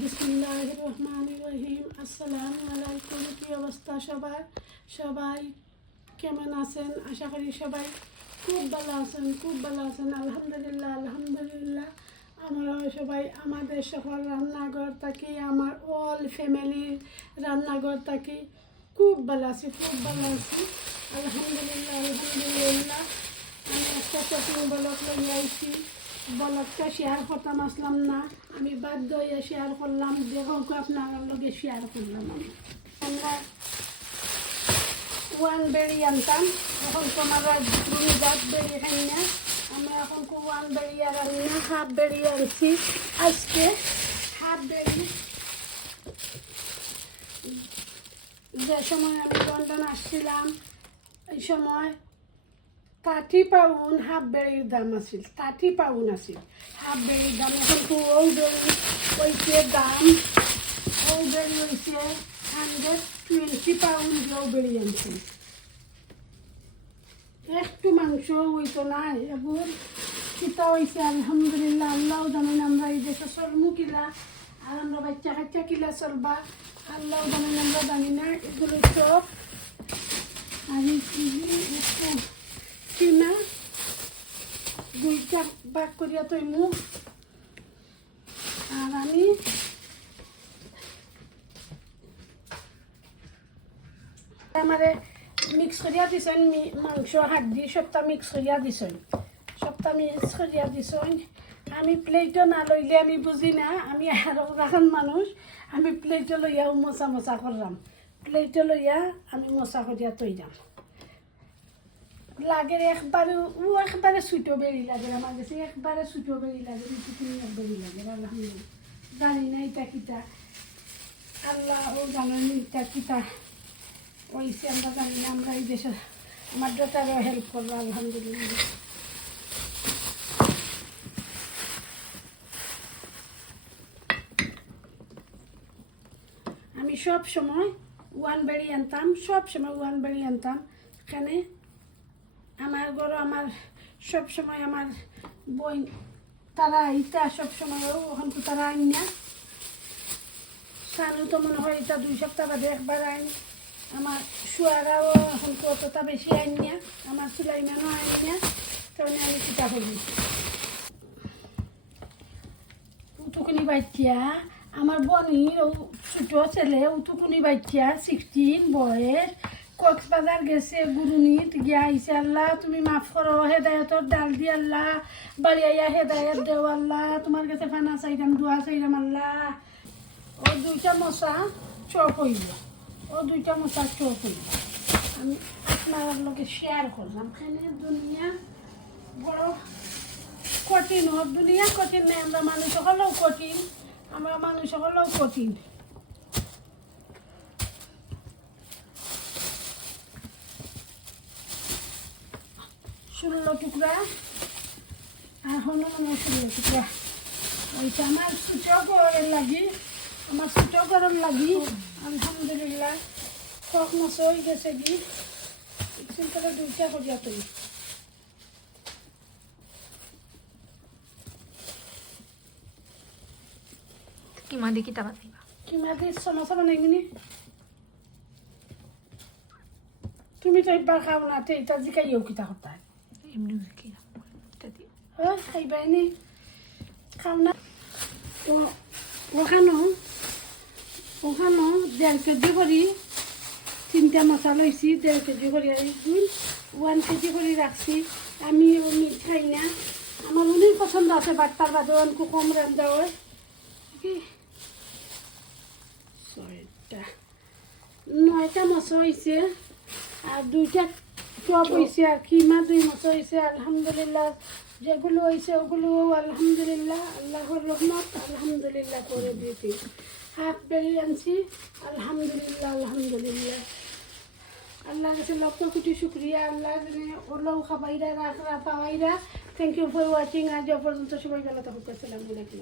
বিসমুল্লাহ রহমান রহিম। আসসালামু আলাইকুম, কি অবস্থা সবার সবাই কেমন আছেন? আশা করি সবাই খুব ভালো আছেন, খুব ভালো আছেন। আলহামদুলিল্লাহ আলহামদুলিল্লাহ। আমরা সবাই, আমাদের সকল রান্নাঘর থাকি, আমার অল ফ্যামিলির রান্নাঘর থাকি। খুব ভালো আছি, খুব ভালো আছি। আলহামদুলিল্লাহ আলহামদুলিল্লাহ। আমি একটা চটনি বলক আইছি। বলকটা শেয়ার করতাম, আসলাম না। আমি বাধ্য হয়ে শেয়ার করলাম দেখো আপনার লগে শেয়ার করলাম আমি। আমরা ওয়ান বেড়ি আনতাম, এখন তোমারা দুই জাত বেড়ি খাই না। আমরা এখন ওয়ান বেড়ি আর আনি না হাফ বেড়ি আনছি। আজকে হাফ বেড়ি যে সময় আমি লন্ডন আসছিলাম, এই সময় থার্টি পাউন, হাফ বেড়ির দাম আছিল থার্টি পাউন আছিল। হাফ বেড়ির দাম এখন ও বেড়ি হয়েছে দাম। ও বেড়ি হয়েছে হান্ড্রেড টোয়েন্টি পাউন্ড ও বেড়ি আনছি একটু মাংস হইতো না এবার কিতা হয়েছে আলহামদুলিল্লাহ আল্লাহ জানেন আমরা এই দেশে চলমু কিলা আর আমরা বাচ্চা কাচ্চা কিলা চলবা। আল্লাহ জানেন আমরা জানি না, এগুলো সব আর এই চিনি একটু কিনা বাক করিয়া তৈমু। আর আমি আমারে মিক্স করিয়া দিছেন মাংস, হাড্ডি, সবটা মিক্স করিয়া দিছেন। সবটা মিক্স করিয়া দিছেন। আমি প্লেটও না লইলে আমি বুঝি না, আমি আর রাখান মানুষ। আমি প্লেটও লইয়াও মশা মশা করলাম। প্লেটও লইয়া আমি মশা করিয়া তৈ যাম লাগে একবারে, ও একবারে ছুটো বেরি লাগে আমার কাছে একবারে ছুটো বেরি লাগে এক বেরি লাগে আলহামদুলিল্লাহ জানি না এটা কিতা আল্লাহ ও জানেন এটা কিতা ওইসে আমরা জানি না, আমরা এই দেশে, আমার ডটারও হেল্প করব, আলহামদুলিল্লাহ। আমি সব সময় ওয়ান বেড়ি আনতাম, সব সময় ওয়ান বেড়ি আনতাম। এখানে আমার ঘর আমার সব সময় আমার বই তারা ইটা সব সময় ওখান তো তারা আইন না। সানু তো মনে হয় এটা দুই সপ্তাহ বাদে একবার আইন। আমার শুয়ারাও এখন তো অতটা বেশি আইন না, আমার সুলাইমানও আইন না তখন আমি কিতা করি? উতুকুনি বাচ্চা আমার বনির ও ছোটো ছেলে, উতুকুনি বাচ্চা সিক্সটিন বয়স। কক্সবাজার গেছে গুরুনিত গিয়া আইসে আল্লাহ, তুমি মাফ করো, হেদায়তর ডাল দি আল্লাহ বাড়ি আইয়া হেদায়ত দেও আল্লাহ, তোমার কাছে ফানা চাইরাম দোয়া চাইরাম আল্লাহ। ও দুইটা মশা চপ হইল, ও দুইটা মশা চপ হইল। আমি আপনার লগে শেয়ার করলাম। এখানে দুনিয়া বড় কঠিন, ও দুনিয়া কঠিন নেই আমরা মানুষ হলেও কঠিন, আমরা মানুষ হলেও কঠিন। ষোলো টুকরা আর হলো মনে হয় ষোলো টুকরা ওইটা আমার ছোটো গরমের লাগি আমার ছোটো গরম লাগি। আলহামদুলিল্লাহ মাছ হয়ে গেছে কি সিম্পলে দুইটা করিয়া তুই কিমা দেখি তারা দিবা। কিমা দিয়ে সমস্যা বানাই কিনি। তুমি তো একবার খাও না তো এটা জিকাইও কিতা হয় এমনি কি এটা দিও হ্যাঁ খাইবাই নি খাও না ওখানো ওখানো দেড় কেজি করি তিনটা মশলা হয়েছি দেড় কেজি করি একদিন ওয়ান কেজি করে রাখছি আমি মিট খাই না আমার উনি পছন্দ আছে বাট্টার বাদে অনেক কম রান্ধা হয় কি ছয়টা নয়টা মশা হয়েছে আর দুইটা টপ হয়েছে আর কিমা দুই মশা হয়েছে আলহামদুলিল্লাহ। যেগুলো হয়েছে ওগুলো আলহামদুলিল্লাহ, আল্লাহর রহমত, আলহামদুলিল্লাহ করে দিয়েছি। হাফ বেরি আনছি, আলহামদুলিল্লাহ আলহামদুলিল্লাহ। আল্লাহ কাছে লক্ষ কোটি শুক্রিয়া আল্লাহ ওলাও খাবাইরা রাখরা পাওয়াইরা। থ্যাংক ইউ ফর ওয়াচিং আজ পর্যন্ত সবাই ভালো থাকুক, আসসালামু আলাইকুম।